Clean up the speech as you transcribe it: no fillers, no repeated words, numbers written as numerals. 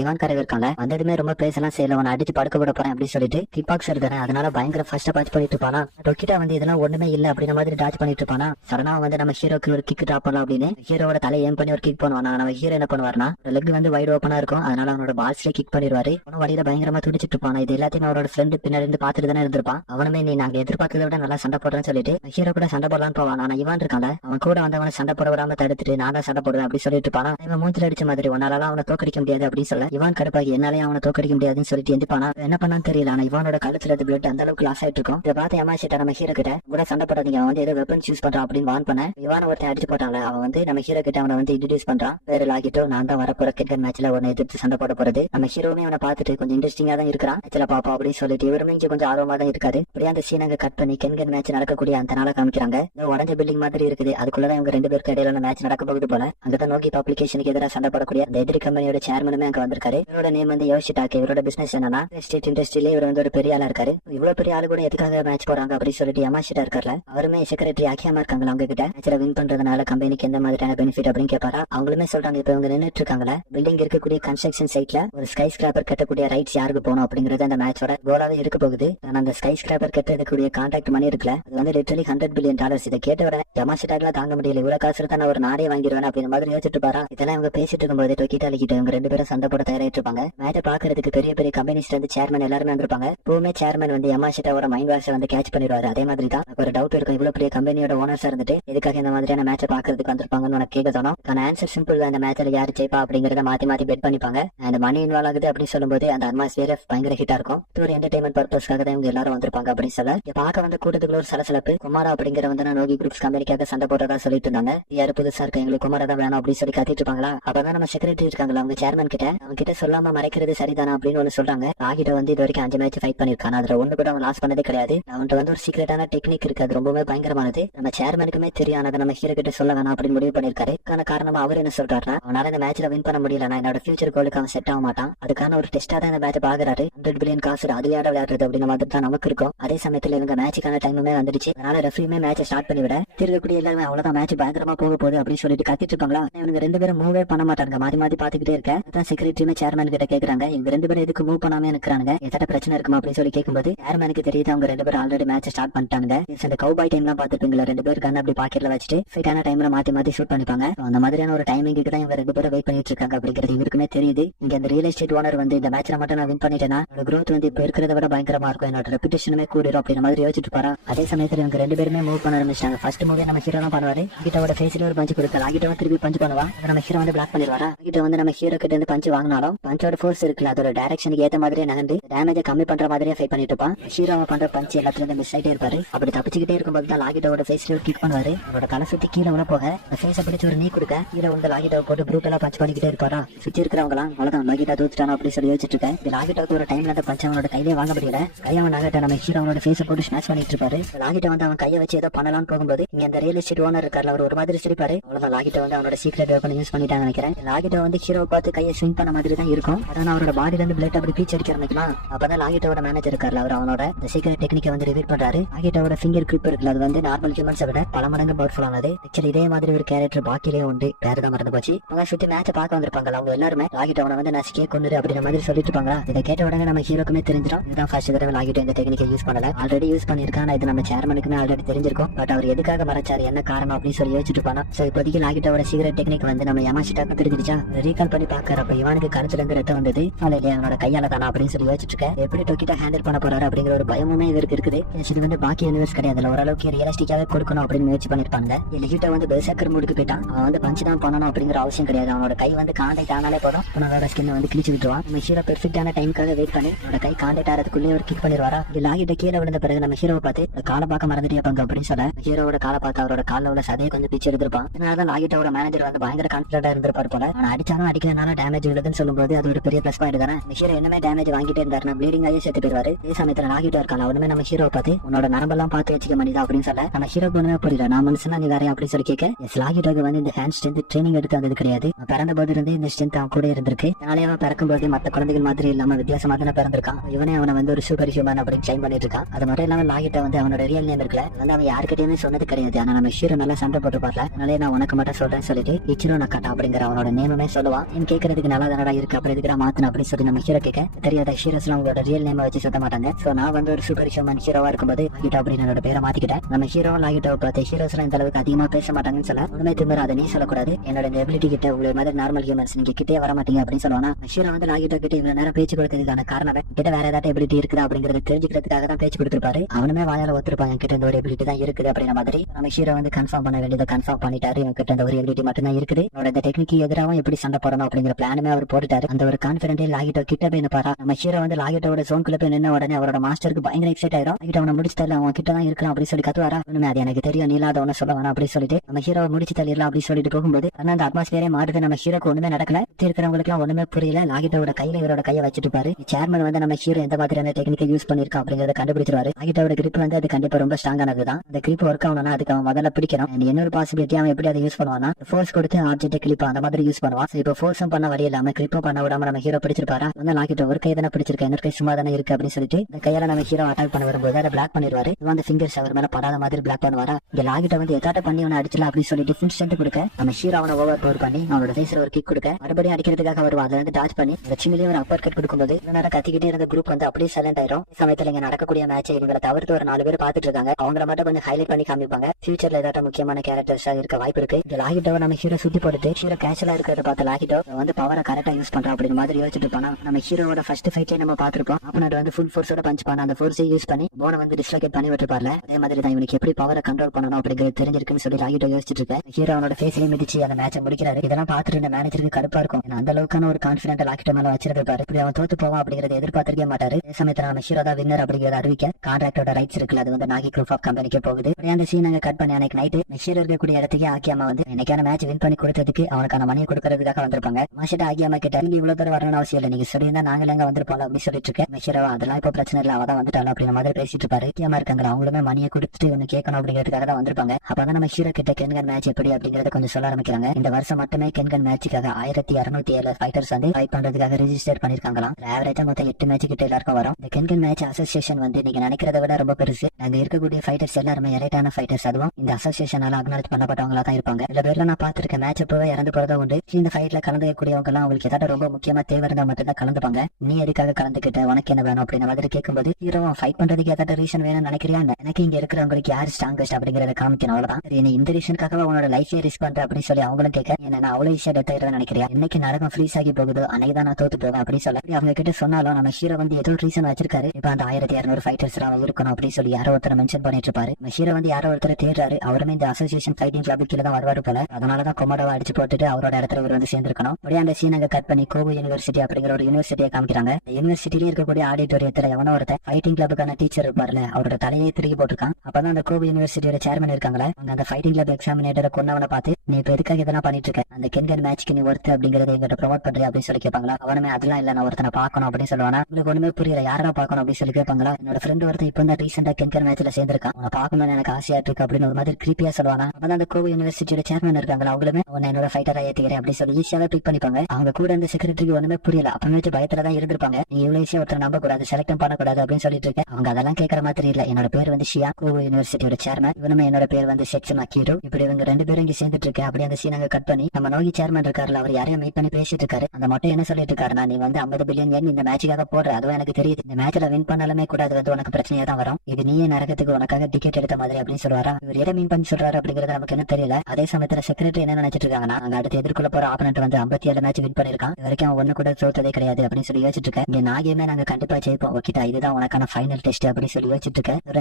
Ivan கரை இருக்காங்க வந்ததுமே ரொம்ப பேசலாம் செய்யல உன அடிச்சு படுக்க விட போறேன் அப்படின்னு சொல்லிட்டு கிக் பாக்ஸர் தானே அதனால பயங்கர ஃபர்ஸ்ட் பாச் பண்ணிட்டு இருப்பானா. டொக்கிட்டா வந்து இதெல்லாம் ஒண்ணுமே இல்ல அப்படின்ற மாதிரி டாச் பண்ணிட்டு இருப்பானா. சடனா வந்து நம்ம ஹீரோக்கு ஒரு கிக் டாப் பண்ணலாம் அப்படின்னு ஹீரோட தலை ஏம் பண்ணி ஒரு கிக் பண்ணுவானா. நம்ம ஹீரோ என்ன பண்ணுவாருன்னா லெக் வந்து வைட் ஓப்பனா இருக்கும் அதனால அவனோட பால்ஸ்ல கிக் பண்ணிடுவாரு. அவனும் வழியில பயங்கரமா துடிச்சிட்டு இருப்பானா. இது எல்லாத்தையும் அவரோட ஃப்ரெண்டு பின்னாடி இருந்து பாத்துட்டு தானே இருந்திருப்பான். அவனுமே நீ நாங்க எதிர்பார்த்ததை விட நல்லா சண்டை போடுறேன்னு சொல்லிட்டு ஹீரோ கூட சண்டை போடலான்னு போவான். ஆனா இவான் இருக்காங்க அவன் கூட வந்து அவனை சண்டை போட விடாம தடுத்துட்டு நான் தான் சண்டை போடுவேன் அப்படி சொல்லிட்டு இருப்பானா. இவன் மூஞ்சில அடிச்ச மாதிரி உன்னால அவனை தோக்கடிக்க முடியாது அப்படின்னு சொல்ல இவான் கடுப்பாகி என்னாலே அவனை தோக்கடிக்க முடியாதுன்னு சொல்லிட்டு எந்திப்பானா. என்ன பண்ணான்னு தெரியல. ஆனா இவனோட கழுத்துல பிளட் அந்த அளவுக்கு லாஸ் ஆயிட்டு இருக்கும். இதை பார்த்து ஏமாச்சிட்டா நம்ம ஹீரோ கிட்ட கூட சண்டை போடாதீங்க அவன் வந்து ஏதோ வெப்பன் யூஸ் பண்றான் அப்படின்னு வான் பண்ண இவான ஒருத்தன் அடிச்சு போட்டாங்க. அவன் வந்து நம்ம ஹீரோ கிட்ட அவனை வந்து இன்ட்ரடியூஸ் பண்றான். பேரு லாகிட்டோ நான் தான் வரப்போற கிரிக்கெட் மேட்ச்ல உன்னை எதிர்த்து சண்டை போட போறது. நம்ம ஹீரோமே அவனை பார்த்துட்டு கொஞ்சம் இன்ட்ரெஸ்டிங்கா தான் இருக்கிறான். ஆக்சுவலா பாப்பா அப்படின்னு சொல்லிட்டு இவருமே இங்க கொஞ்சம் ஆர்வமா தான் இருக்காரு. அப்படியே அந்த சீன் அங்க கட் பண்ணி கிரிக்கெட் மேட்ச் நடக்கக்கூடிய அந்த நாளை காமிக்கிறாங்க. உடஞ்ச பில்டிங் மாதிரி இருக்குது. அதுக்குள்ளதான் இவங்க ரெண்டு பேருக்கு இடையில மேட்ச் நடக்க போகுது போல. அங்கதான் நோக்கி பப்ளிகேஷனுக்கு எதிராக சண்டை போடக்கூடிய அந்த எதிரி கம்பெனியோட சேர்மனுமே அங்க வந்திருக்காரு. இவரோட நேம் வந்து யோசிட்டாக்கு. இவரோட பிசினஸ் என்னன்னா ஸ்டேட் இண்டஸ்ட்ரியில இவர் வந்து ஒரு பெரிய ஆளா இருக்காரு. இவ்வளவு பெரிய ஆளு கூட எதுக்காக மேட்ச் போறாங்க அப்படின்னு சொல்லிட்டு யமாஷிட்டா இருக்காருல அவருமே செக்ரட்டரி ஆக்கியாமா இருக்காங்களா அவங்க கிட்ட மேட்ச்ல வின் பண்றதுனால கம்பெனிக்கு எந்த மாதிரியான பெனிஃபிட் அப்படின்னு கேட்பாரா. அவங்களுமே சொல்றாங்க இப்ப இவங்க நின்னுட்டு இருக்காங்களா பில்டிங் இருக்கக்கூடிய கன்ஸ்ட்ரக்ஷன் சைட்ல ஒரு ஸ்கை ஸ்கிராப்பர் கட்டக்கூடிய ரைட்ஸ் யாருக்கு போகணும் அப்படிங்கறது அந்த மேட்சோட கோலாவே இருக்க போகுது. ஆனா அந்த ஸ்கை ஸ்கிராப்பர் கட்டக்கூடிய கான்ட்ராக்ட் மணி இருக்குல்ல அது வந்து லிட்டரலி $100 பில்லியன். இதை கேட்ட உடனே யமாஷிட்டாக்கெல்லாம் தாங்க முடியல. இவ்வளவு காசு இருந்தா ஒரு நாடே வாங்கிடுவேன் அப்படின்ற மாதிரி யோசிச்சுட்டு பாரா. இதெல்லாம் இவங்க பேசிட்டு இருக்கும்போது டொக்கிட்டா அலிக்கிட்டு இவங்க ரெண்டு பேரும் சண்டை போட தயாராயிட்டு இருப்பாங்க. மேட்சை பாக்குறதுக்கு பெரிய பெரிய கம்பெனிஸ்ல இருந்து சேர்மன் எல்லாருமே வந்திருப்பாங்க. எப்பவுமே சேர்மன் வந்து யமாஷிட்டாவோட மைண்ட் வாஷ் வந்து கேட்ச் பண்ணிடுவாரு. அதே மாதிரி தான் ஒரு டவுட் இருக்கும். இவ்வளவு பெரிய கம்பெனியோட ஓனர்ஸா இருந்துட்டு எதுக்காக இந்த மாதிரியான மேட்சை பாக்குறதுக்கு வந்திருப்பாங்கன்னு உனக்கு கேட்க தோணும். ஆனா ஆன்சர் சிம்பிள் தான். அந்த மேட்ச்ல யாரு ஜெயிப்பா அப்படிங்கறத மாத்தி மாத்தி பெட் பண்ணிப்பாங்க. அந்த மணி இன்வால்வ் ஆகுது அப்படின்னு சொல்லும்போது அந்த அட்மாஸ்பியர் பயங்கர ஹிட்டா இருக்கும். ஒரு என்டர்டைன்மெண்ட் பர்பஸ்க்காக தான் இவங்க எல்லாரும் வந்திருப்பாங்க அப்படின்னு சொல்ல பார்க்க வந்து கூட்டத்துக்குள்ள ஒரு சலசலப்பு. குமாரா அப்படிங்கிற வந்து நோகி குரூப்ஸ் கம்பெனிக்காக சண்டை போடுறதா சொல்லிட்டு இருந்தாங்க. யாரு புதுசா இருக்க எங்களுக்கு குமாரா தான் வேணும் அப்படின்னு சொல்லி கத்திட்டு இருப்பாங்களா. அப்பதான் நம்ம செக்ரட்டரி இருக்காங்களா அவங்க சேர்மன் கிட்ட அவங்க கிட்ட சொல்லாம மறைக்கிறது சரிதானா அப்படின்னு ஒண்ணு சொல்றாங்க. ஆகிட்ட வந்து இது வரைக்கும் 5 மேட்ச் ஃபைட் பண்ணிருக்கான். அதுல ஒண்ணு கூட அவன் லாஸ் பண்ணதே கிடையாது. அவன்கிட்ட வந்து ஒரு சீக்கிரட்டான டெக்னிக் இருக்கு. அது ரொம்பவே பயங்கரமானது. நம்ம சேர்மனுக்குமே தெரியும். அதை நம்ம ஹீரோ கிட்ட சொல்ல வேணாம் அப்படின்னு முடிவு பண்ணிருக்காரு. காரணமா அவர் என்ன சொல்றாருன்னா அவனால இந்த மேட்ச்ல வின் பண்ண முடியல. என்னோட ஃபியூச்சர் கோலுக்கு அவன் செட் ஆக மாட்டான். அதுக்கான ஒரு டெஸ்டா தான் இந்த மேட்ச் பாக்குறாரு. $100 பில்லியன் காசு அது யார விளையாடுறது அப்படின்னு மாதிரி தான் நமக்கு இருக்கும். அதே சமயத்துல இவங்க மேட்சுக்கான டைமுமே வந்துடுச்சு. அதனால ரெஃப்ரியுமே மேட்சை ஸ்டார்ட் பண்ணி விட திருக்கக்கூடிய எல்லாருமே அவ்வளவுதான் மேட்ச் பயங்கரமா போக போகுது அப்படின்னு சொல்லிட்டு கத்திட்டு இருப்பாங்களா. இவங்க ரெண்டு பேரும் மூவே பண்ண மாட்டாங்க. மாறி மாறி பாத்துக்கிட்டே இருக்க அதான் செக்ரட்டரியுமே சேர்மன் கிட்ட கேக்குறாங்க இவங்க ரெண்டு பேரும் எதுக்கு மூவ் பண்ணாம இருக்கிறாங்க எத்தனை பிரச்சனை இருக்குமா அப்படின்னு சொல்லி கேட்கும்போது சேர்மனுக்கு தெரியுது அவங்க ரெண்டு பேரும் ஆல்ரெடி மேட்ச் ஸ்டார்ட் பண்ணிட்டாங்க. இந்த கவுபாய் டைம் எல்லாம் பாத்துருப்பீங்களா ரெண்டு பேருக்கு அப்படி பாக்கெட்ல வச்சுட்டு ஃபிட்டான டைம்ல மாத்தி மாத்தி ஷூட் பண்ணிப்பாங்க. அந்த மாதிரியான ஒரு டைமிங்க்கு தான் இவங்க ரெண்டு பேரும் வெயிட் பண்ணிட்டு இருக்காங்க அப்படிங்கிறது இவருக்குமே தெரியுது. இங்க அந்த ரியல் எஸ்டேட் ஓனர் வந்து இந்த மேட்ச்ல மட்டும் நான் வின் பண்ணிட்டேன்னா growth வந்து இப்ப இருக்கிறத விட பயங்கரமா இருக்கும். என்னோட ரெப்புடேஷனுமே கூடிரும் அப்படின்ற மாதிரி யோசிச்சுட்டு பாரா. அதே சமயத்துல இவங்க ரெண்டு பேருமே மூவ் பண்ண ஆரம்பிச்சாங்க. ஃபர்ஸ்ட் மூவே நம்ம ஹீரோ தான் பண்ணுவாரு. கிட்டோட ஃபேஸ்ல ஒரு பஞ்ச் கொடுத்தாரு. ஆகிட்டவன் திருப்பி பஞ்ச் பண்ணுவா. நம்ம ஹீரோ வந்து பிளாக் பண்ணிடுவாரா. கிட்ட வந்து நம்ம ஹீரோ கிட்ட இருந்து பஞ்ச் வாங்கினாலும் பஞ்சோட ஃபோர்ஸ் இருக்குல்ல அதோட டைரக்ஷனுக்கு ஏத்த மாதிரியே நகர்ந்து டேமேஜை கம்மி பண்ற மாதிரியே ஃபைட் பண்ணிட்டு இருப்பான். ஹீரோவை பண்ற பஞ்ச் எல்லாத்துலயும் மிஸ் ஆயிட்டே இருப்பாரு. அப்படி தப்பிச்சுக்கிட்டே இருக்கும்போது தான் லாகிட்டோட ஃபேஸ்ல ஒரு கிக் பண்ணுவாரு. அவரோட தலை சுத்தி கீழே உள்ள போக ஃபேஸை பிடிச்சு ஒரு நீ கொடுக்க ஹீரோ வந்து லாகிட்டோவை போட்டு ப்ரூட்டலா பஞ்ச் பண்ணிக்கிட்டே இருப்பாரா. சுத்தி இருக்கிறவங்களாம் அவ்வளவுதான் லாகிட்டா தூத்துட்டானோ அப்படி சொல்லி யோசிச்சுட்டு இருக்கேன். இது லாகிட்டோக்கு ஒரு டைம்ல அந்த பஞ்ச் அவனோட கையிலே வாங்க முடியல. கையவன் நகட்ட நம்ம ஹீரோ அவனோட ஃபேஸை போட்டு ஸ்மாஷ் பண்ணிட்டு இருப்பாரு. லாகிட்ட வந்து அவன் கையை வச்சு ஏதோ பண்ணலாம்னு போகும்போது இங்க அந்த ரியல் எஸ்டேட் ஓனர் இருக்காரு அவர் ஒரு மாதிரி சிரிப்பாரு. அவ்வளவுதான் லாகிட்ட வந்து அவனோட சீக்ரெட் வெப்பன் யூஸ் பண்ணிட்டான்னு நினைக்கிறேன். லாகிட்ட வந்து ஹீரோ பார்த்து கையை ஸ்விங் பண்ண மாதிரி தான் இருக்கும். ஆனா அவரோட பாடியில இருந்து பிளட் அப்படி பீச் அடிக்க ஆரம்பிக்கலாம். அப்பதான் லாகிட்டோட மேனேஜர் இருக்காரு அவர் அவனோட இந்த சீக்ரெட் டெக்னிக்கை வந்து ரிவீல் பண்றாரு. லாகிட்டோட ஃபிங்கர் கிரிப் இருக்குல்ல அது வந்து நார்மல் ஹியூமன்ஸை விட பல மடங்கு பவர்ஃபுல் ஆனது. ஆக்சுவலி இதே மாதிரி ஒரு கேரக்டர் பாக்கிலே உண்டு. பேர் தான் மறந்து போச்சு. அவங்க சுத்தி மேட்சை பார்க்க வந்திருப்பாங்க. அவங்க எல்லாருமே லாகிட்டோட வந்து நசிக்கே கொண்டு அப்படின்ற மாதிரி சொல்லிட்டு இருப்பாங்க. இதை கேட்ட உடனே நம்ம ஹீரோக்குமே தெரிஞ்சிடும் இதுதான் ஃபர்ஸ்ட் தடவை லாகிட்டோ இந்த டெக்னிக்கை யூஸ் பண்ணல. ஆல்ரெடி யூஸ் பண்ணிருக்காங்க. இது நம்ம சேர்மனுக்குமே ஆல்ரெடி தெரிஞ்சிருக்கும். பட் அவர் எதுக்காக மறைச்சாரு என்ன காரணம் அப்படின்னு சொல்லி யோசிச்சுட்டு போனா. சோ இப்போதைக்கு லாகிட்டோட சீக்ரெட் டெக்னிக் வந்து நம்ம யமாஷிட்டாக்கு தெரிஞ்சிருச்சா. ரீகால் பண்ணி பாக்குறப்ப இவனுக்கு கருத்துல இருந்து ரத்தம் வந்தது. இல்லையா அவனோட கையால தானா அப்படின்னு சொல்லி யோசிச்சுட்டு இருக்கேன். எப்படி டொக்கிட்டா ஹேண்டில் பண்ண போறாரு அப்படிங்கிற ஒரு பயமுமே இவருக்கு இருக்குது. இது வந்து பாக்கி யூனிவர்ஸ் கிடையாது. ஓரளவுக்கு ரியலிஸ்டிக்காவே கொடுக்கணும் அப்படின்னு முயற்சி பண்ணிருப்பாங்க. லிகிட்ட வந்து பெர்சர்க்கர் மூடுக்கு போயிட்டான். அவன் வந்து பஞ்ச் தான் பண்ணணும் அப்படிங்கிற அவசியம் கிடையாது. அவனோட கை வந்து கான்டாக்ட் ஆனாலே போதும் அவனோட ஸ்கின் வந்து கிழிச்சு விட்டுருவான். நம்ம ஹீரோ பெர்ஃபெக்டான டைமுக்காக வெயிட் பண்ணி அவனோட கை கான்டாக்ட் ஆகிறதுக்குள்ளே ஒரு கிக் பண்ணிடுவாரா. இது லாகிட்ட கீழே விழுந்த பிறகு நம்ம ஹீரோவை பார்த்து காலை பார்க்க மறந்துட்டே பாங்க அப்படின்னு சொல்ல ஹீரோட காலை பார்த்து அவரோட காலில் உள்ள சதையை கொஞ்சம் பிச்சு எடுத்திருப்பான். அதனால லாகிட்டோட மேனேஜர் வந்து பயங்கர கான்பிடண்டா இருந்திருப்பாரு போல. ஆனா அடிச்சாலும் அடிக்கிறதுனால டேமேஜ் உள்ளதுன்னு சொல்லும்போது அது ஒரு பெரிய பிளஸ் பாயிண்ட் தானே. ஹீரோ என்னமே டேமேஜ் வாங்கிட்டே இருந்தாருன்னா ப்ளீடிங் ஆகி செத்து போயிருவாரு. இதே சமயத்துல லாகிட்டோ இருக்கான். அவனுமே நம்ம ஹீரோவை பார்த்து உன்னோட நரம்பெல்லாம் பார்த்து வச்சுக்க மனிதா அப்படின்னு சொல்ல நம்ம ஹீரோக்கு ஒண்ணுமே புரியல. நான் மனுஷனா நீ வேற அப்படின்னு சொல்லி கேட்க லாகிட்டோக்கு வந்து இந்த ஹேண்ட் ஸ்ட்ரென்த் ட்ரைனிங் எடுத்து வந்தது கிடையாது. பிறந்த போது இருந்து இந்த ஸ்ட்ரென்த் அவன் கூட இருந்திருக்கு. அதனாலே அவன் பிறக்கும் போது மற்ற குழந்தைகள் மாதிரி இல்லாம வித்தியாசமா தானே பிறந்திருக்கான். இவனே அவனை வந்து ஒரு சூப்பர் ஹியூமன் அப்படின்னு கிளைம் பண்ணிட்டு இருக்கான். அது மட்டும் இல்லாம லாகிட்ட வந்து அவனோட ரியல் நேம் இருக்குல்ல வந்து அவன் யாருக்கிட்டயுமே சொன்னது கிடையாது. ஆனா நம்ம ஹீரோ நல்லா சண்டை போட்டு பாருல. அதனாலே நான் உனக்கு மட்டும் சொல்றேன்னு சொல்லிட்டு இச்சிரோ நக்காட்டா அப்படிங்கிற அவனோட நேமுமே சொல்லுவான். கேட்கறதுக்கு நல்லா தானே தானடா இருக்கு, அப்புறம் எதுக்குடா மாத்தணும் அப்படின்னு சொல்லி நம்ம ஹீரோ கேட்க, தெரியாத ஹீரோஸ் அவங்களோட ரியல் நேம் வச்சு சொல்ல மாட்டாங்க. சோ நான் வந்து ஒரு சூப்பர் ஹியூமன் ஹீரோவா இருக்கும்போது லாகிட்டோ அப்படின்னு என்னோட பேரை மாத்திக்கிட்டேன். நம்ம ஹீரோ லாகிட்டோ பார்த்து ஹீரோஸ் இந்த அளவுக்கு அதிகமா பேச மாட்டாங்கன்னு சொல்ல, உண்மை திமிர அதை நீ சொல்லக்கூடாது, என்னோட எபிலிட்டி கிட்ட உங்களுக்கு மாதிரி நார்மல் ஹியூமன்ஸ் நீங்க கிட்டே வர மாட்டீங்க அப்படின்னு சொல்லுவானா. ஹீரோ வந்து லாகிட்டோ கிட்ட இவ்வளவு நேரம் பேச்சு கொடுத்ததுக்கான காரணம் கிட்ட வேற ஏதாவது எபிலிட்டி இருக்குதா அப்படிங்கறது தெரிஞ்சுக்கிறதுக்காக தான் பேச்சு கொடுத்திருப்பாரு. அவனுமே வாயால ஒத்துருப்பான் என்கிட்ட இந்த ஒரு எபிலிட்டி தான் இருக்குது அப்படிங்கிற மாதிரி. நம்ம ஹீரோ வந்து கன்ஃபார்ம் பண்ண வேண்டியதை கன்ஃபார்ம் பண்ணிட்டாரு. இவங்கிட்ட இந்த ஒரு எபிலிட்டி மட்டும் தான் இருக்குது. அவனோட இந்த டெக்னிக்கு எதிராகவும் எப்படி சண்டை போடணும் அப்படிங்கிற பிளானுமே அவர் போட்டுட்டாரு. அந்த ஒரு கான்பிடென்ட் லாகிட்டோ கிட்ட போய் நிப்பாரா. நம்ம ஹீரோ வந்து லாகிட்டோட ஜோன்குள்ள போய் நின்ன உடனே அவரோட மாஸ்டருக்கு பயங்கர எக்ஸைட் ஆயிரும். லாகிட்டோ அவனை முடிச்சு தரல, அவன் கிட்ட தான் இருக்கலாம் அப்படின்னு சொல்லி கத்துவாரா. உண்மை அது எனக்கு தெரியும், நீ இல்லாத ஒன்னு சொல்ல வேணாம் அப்படின்னு சொல்லிட்டு நம்ம ஹீரோ முடிச்சு தள்ளிடலாம் அப்படின்னு சொல்லிட்டு போகும்போது அந்த அட்மாஸ்பியரே மாறுது. நம்ம ஹீரோக்கு ஒண்ணுமே நடக்கல, இருக்கிறவங்களுக்கு எல்லாம் ஒண்ணுமே புரியல. லாகிட்டோட கையில இவரோட கையை வச்சுட்டு பாரு. சேர்மன் வந்து நம்ம ஹீரோ எந்த மாதிரியான டெக்னிக்கை யூஸ் பண்ணிருக்கா அப்படிங்கறத கண்டுபிடிச்சிருவாரு. லாகிட்டோட கிரிப் வந்து அது கண்டிப்பா ரொம்ப ஸ்ட்ராங்கானதுதான். அந்த கிரிப் ஒர்க் ஆகணும்னா அதுக்கு அவன் முதல்ல பிடிக்கணும். இன்னொரு பாசிபிலிட்டி அவன் எப்படி அதை யூஸ் பண்ணுவானா, ஃபோர்ஸ் கொடுத்து ஆப்ஜெக்ட் கிளிப்பா அந்த மாதிரி யூஸ் பண்ணுவான். இப்போ ஃபோர்ஸும் பண்ண வழி இல்லாம கிரிப்பும் பண்ண விடாம நம்ம ஹீரோ பிடிச்சிருப்பாரா. வந்து லாகிட்டோ ஒரு கை தானே பிடிச்சிருக்கேன், இன்னொரு கை சும்மா தானே இருக்கு அப்படின்னு சொல்லிட்டு இந்த கையால நம்ம ஹீரோ அட்டாக் பண்ண வரும்போது அதை பிளாக் பண்ணிடுவாரு. அந்த ஃபிங்கர்ஸ் அவர் மேல படாத மாதிரி பிளாக் பண்ணுவாரா. இங்க லாகிட்டோ வந்து எதாட்ட பண்ணி அவனை அடிச்சலாம் அப்படின்னு சொல்லிட்டு இன்ஸ்டன்ட் கொடுக்க நம்ம ஹீரோ அவனை ஓவர் பவர் பண்ணி அவனோட ஃபேஸ்ல ஒரு கிக் கொடுக்க மறுபடியும் அடிக்கிறதுக்காக வருவா. அதை வந்து டாச் பண்ணி லட்சுமிலேயே ஒரு அப்பர் கட் கொடுக்கும்போது நேரம் கத்திக்கிட்டே இருந்த குரூப் வந்து அப்படியே சைலண்ட் ஆயிரும். சமயத்துல இங்க நடக்கக்கூடிய மேட்ச் இவங்களை தவிர்த்து ஒரு 4 பேர் பாத்துட்டு இருக்காங்க. அவங்கள மட்டும் கொஞ்சம் ஹைலைட் பண்ணி காமிப்பாங்க. ஃபியூச்சர்ல ஏதாவது முக்கியமான கேரக்டர்ஸா இருக்க வாய்ப்பு இருக்கு. இந்த லாகிட்டோ நம்ம ஹீரோ சுத்தி போட்டுட்டு ஹீரோ கேஷுவலா இருக்கிறத பார்த்த லாகிட்டோ வந்து பவரை கரெக்டா யூஸ் பண்றோம் அப்படிங்கிற மாதிரி யோசிச்சுட்டு இருப்பானா. நம்ம ஹீரோட ஃபர்ஸ்ட் ஃபைட்லயே நம்ம பாத்துருப்போம். அப்ப வந்து ஃபுல் ஃபோர்ஸோட பஞ்ச் பண்ண அந்த ஃபோர்ஸை யூஸ் பண்ணி போனை வந்து டிஸ்லோகேட் பண்ணி விட்டுருப்பார்ல. அதே மாதிரி தான் இவனுக்கு எப்படி பவரை கண்ட்ரோல் பண்ணணும் அப்படிங்கிறது தெரிஞ்சிருக்குன்னு சொல்லி லாகிட்டோ யோசிச்சுட்டு இருக்க. ஹீரோ அவனோட ஃபேஸ்லயே மிதிச்சு அந்த மேட்சை முடிக்கிறாரு. இதெல்லாம் பார்த்துட்டு இந்த மேனேஜருக்கு கடுப்பா இருக்கும். அந்த அளவுக்கான ஒரு கான்பிடென்ட் லாகிட்டோ மேல வச்சிருப்பாரு. இப்படி அவன் தோத்து போவான் அப்படிங்கறத எதிர்பார்த்திருக்கே மாட்டாரு. அதே சமயத்துல நம்ம ஹீரோ தான் வின்னர் அப்படிங்கறத அறிவிக்க கான்ட்ராக்டோட ரைட்ஸ் இருக்குல்ல, அது வந்து நாகி குரூப் ஆஃப் கம்பெனிக்கு போகுது. அந்த சீன் அங்க கட் பண்ணி அன்னைக்கு நைட்டு ஹீரோ இருக்கக்கூடிய இடத்துக்கு ஆக்கியாமா வந்து இன்னைக்கான மேட்ச் வின் பண்ணி கொடுத்ததுக்கு அவனுக்கான மணியை கொடுக்கறதுக்காக வந்திருப்பாங்க. மாஷிட்ட ஆகியாமா கிட்ட நீங்க இவ்வளவு தூரம் வரணும்னு அவசியம் இல்லை, நீங்க சொல்லியிருந்தா நாங்களே அங்க வந்திருப்போம் அப்படின்னு சொல்லிட்டு இருக்கேன். ஹீரோ அதெல்லாம் இப்ப பிரச்சனை இல்லை, அவதான் வந்துட்டாலும் அப்படிங்கிற மாதிரி பேசிட்டு இருப்பாரு. ஆக்கியாமா இருக்காங்க, அவங்களுமே மணியை கொடுத்துட்டு ஒன்னு கேட்கணும் அப்படிங்கிறதுக்காக தான் வந்திருப்பாங்க. அப்பதான் நம்ம ஹீரோ கிட்ட கென்கன் மேட்ச் எப்படி அப்படிங்கறத கொஞ்சம் சொல்ல ஆரம்பிக்கிறாங்க. இந்த வருஷம் மட்டுமே கென்கன் மேட்சுக்காக 1607 ஃபைட்டர்ஸ் வந்து ஃபைட் பண்றதுக்காக ரெஜிஸ்டர் பண்ணிருக்காங்களாம். ஆவரேஜா மொத்தம் 8 மேட்ச் கிட்ட எல்லாருக்கும் வரும். இந்த கென்கன் மேட்ச் அசோசியேஷன் வந்து நீங்க நினைக்கிறத விட ரொம்ப பெருசு. அங்க இருக்கக்கூடிய ஃபைட்டர்ஸ் எல்லாருமே எலைட்டான ஃபைட்டர்ஸ், அதுவும் இந்த அசோசியேஷனால அக்னாலேஜ் பண்ணப்பட்டவங்களா தான் இருப்பாங்க. சில பேர்ல நான் பாத்துருக்கேன் மேட்ச் போவே இறந்து போறதா உண்டு. இந்த ஃபைட்ல கலந்துக்கக்கூடியவங்க எல்லாம் அவங்களுக்கு ஏதாவது ரொம்ப முக்கியமா தேவை இருந்தா மட்டும்தான் கலந்துப்பாங்க. நீ எதுக்காக கலந்துக்கிட்ட, உனக்கு என்ன வேணும் அப்படின்னு மாதிரி கேட்கும்போது ஹீரோ ஃபைட் பண்றதுக்கு ஏதாவது ரீசன் வேணும்னு நினைக்கிறியா, எனக்கு இங்க இருக்கிறவங்களுக்கு யார் ஸ்ட்ராங்கஸ்ட் அப்படிங்கறத காமிக்கணும், அவ்வளவுதான். சரி, நீ இந்த ரீசனுக்காக உன்னோட லைஃபே ரிஸ்க் பண்ற அப்படின்னு சொல்லி அவங்களும் கேட்க, என்ன நான் அவ்வளவு ஈஸியா டெத் ஆயிடுறேன் நினைக்கிறியா, இன்னைக்கு நரகம் ஃப்ரீஸ் ஆகி போகுதோ அன்னைக்கு தான் நான் தோத்து போவேன் அப்படின்னு சொல்ல அவங்க கிட்ட சொன்னாலும் நம்ம ஹீரோ வந்து ஏதோ ரீசன் வச்சிருக்காரு. இப்ப அந்த 1200 ஃபைட்டர்ஸ் இருக்கணும் அப்படின்னு சொல்லி யாரோ ஒருத்தர் மென்ஷன் பண்ணிட்டு இருப்பாரு. ஹீரோ வந்து யாரோ ஒருத்தர் தேடுறாரு. அவருமே இந்த அசோசியேஷன் ஃபைட்டிங் கிளப் கீழ தான் வருவாரு போல. அதனாலதான் கொமோடோவை அடிச்சு போட்டுட்டு அவரோட இடத்துல இவர் வந்து சேர்ந்திருக்கணும். அப்படியே அந்த சீன் அங்க கட் பண்ணி கோபு யூனிவர்சிட்டி அப்படிங்கிற ஒரு யூனிவர்சிட்டியை காமிக்கிறாங்க. யூனிவர்சிட்டியில இருக்கக்கூடிய ஆடிட்டோரியத்துல எவனோ ஒருத்தர் ஃபைட்டிங் கிளப்புக்கான டீச்சர் இருப்பார்ல, அவரோட தலையை திரும்பி போட்டிருக்கான். அப்பதான் அந்த கோபு யூனிவர்சிட்டியோட சேர்மன் இருக்காங்களா, அந்த ஃபைட்டிங் கிளப் எக்ஸாமினேட்டரை கொண்டவனை பார்த்து நீ இப்ப எதுக்காக இதெல்லாம் பண்ணிட்டு இருக்க, அந்த கென்கன் மேட்ச்க்கு நீ ஒர்த்து அப்படிங்கறத எங்கிட்ட ப்ரொமோட் பண்றியா அப்படின்னு சொல்லி கேட்பாங்களா. அவனுமே அதெல்லாம் இல்ல, நான் ஒருத்தனை பார்க்கணும் அப்படின்னு சொல்லுவானா. உங்களுக்கு ஒண்ணுமே புரியல, யாரா பார்க்கணும் அப்படின்னு சொல்லி கேட்பாங்களா. என்னோட ஃப்ரெண்ட் ஒருத்தர் இப்ப தான் ரீசெண்டா கென்கன் மேட்ச்ல சேர்ந்திருக்கான், அவனை பார்க்கணும்னு எனக்கு ஆசையா இருக்கு அப்படின்னு ஒரு மாதிரி கிரீப்பியா சொல்லுவானா. அப்பதான் அந்த கோபு யூனிவர்சிட்டியோட சேர்மன் இருக்காங்களா, அவங்களுமே அவன் என்னோட ஃபைட்டரா ஏத்துக்கிறேன் அப்படின்னு சொல்லி ஈஸியாவே பிக் பண்ணிப்பாங்க. அவங்க கூட இருந்த செக்ரட்டரிக்கு ஒண்ணுமே புரியல, அப்பவே பயத்துல தான் இருந்திருப்பாங்க. நீ இவ்வளவு ஈஸியா ஒருத்தர் நம்ப கூடாது, செலக்டும் பண்ணக்கூடாது அப்படின்னு சொல்லிட்டு இருக்கேன். அவங்க அதெல்லாம் கேட்கற மாதிரி இல்ல. என்னோட பேர் வந்து ஷியா, கோபு யூனிவர்சிட்டியோட சேர்மன், இவனுமே என்னோட பேர் வந்து செட்சுமா கீரோ. இப்படி இவங்க 2 பேரும் இங்க சேர்ந்துட்டு இருக்கேன். அப்படி அந்த சீனாங்க கட் பண்ணி நம்ம நோகி சேர்மன் இருக்காருல, அவர் யாரையும் மீட் பண்ணி பேசிட்டு இருக்காரு. அந்த மட்டும் என்ன சொல்லிட்டு இருக்காருன்னா, நீ வந்து 50 பில்லியன் yen இந்த மேட்சுக்காக போடுற, அதுவும் எனக்கு தெரியுது. இந்த மேட்ச்ல வின் பண்ணாலுமே கூட அது வந்து உனக்கு பிரச்சனையா தான் வரும். இது நீயே நரகத்துக்கு உனக்காக டிக்கெட் எடுத்த மாதிரி அப்படின்னு சொல்லுவாரா. இவர் எதை மீன் பண்ணி சொல்றாரு அப்படிங்கறது நமக்கு என்ன தெரியல. அதே சமயத்துல செக்ரட்டரி என்ன நினைச்சிட்டு இருக்காங்கன்னா, அங்க அடுத்து எதிர்கொள்ள போற ஆப்பனண்ட் வந்து 57 மேட்ச் வின் பண்ணிருக்கான், இது வரைக்கும் ஒண்ணு கூட தோத்ததே கிடையாது அப்படின்னு சொல்லி யோசிச்சுட்டு இருக்கேன். இங்க நாகேமே நாங்க கண்டிப்பா ஜெயிப்போம், ஓகேட்டா, இதுதான் உனக்கான ஃபைனல் டெஸ்ட் அப்படின்னு சொல்லி யோசிச்சுட்டு இருக்கேன். இந்த